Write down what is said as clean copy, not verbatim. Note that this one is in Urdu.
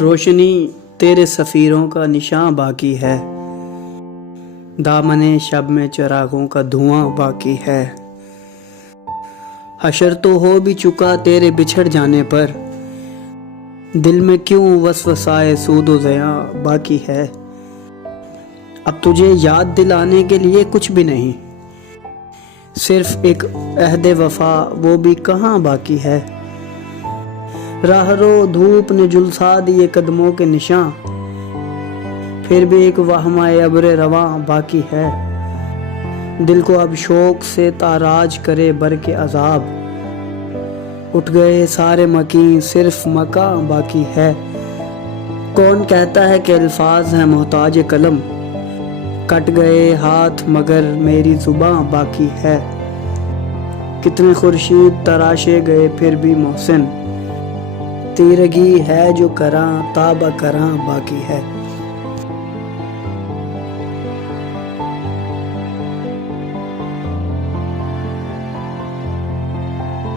روشنی تیرے سفیروں کا نشاں باقی ہے، دامن شب میں چراغوں کا دھواں باقی ہے۔ حشر تو ہو بھی چکا تیرے بچھڑ جانے پر، دل میں کیوں وسوسائے سود و ضیاع باقی ہے۔ اب تجھے یاد دلانے کے لیے کچھ بھی نہیں، صرف ایک عہد وفا وہ بھی کہاں باقی ہے۔ راہ رو دھوپ نے جھلسا دیے قدموں کے نشاں، پھر بھی ایک وہمہ ابر رواں باقی ہے۔ دل کو اب شوق سے تاراج کرے برق عذاب، اٹھ گئے سارے مکیں صرف مکاں باقی ہے۔ کون کہتا ہے کہ الفاظ ہیں محتاج قلم، کٹ گئے ہاتھ مگر میری زباں باقی ہے۔ کتنے خورشید تراشے گئے پھر بھی محسن، تیرگی ہے جو کراں تا بہ کراں باقی ہے۔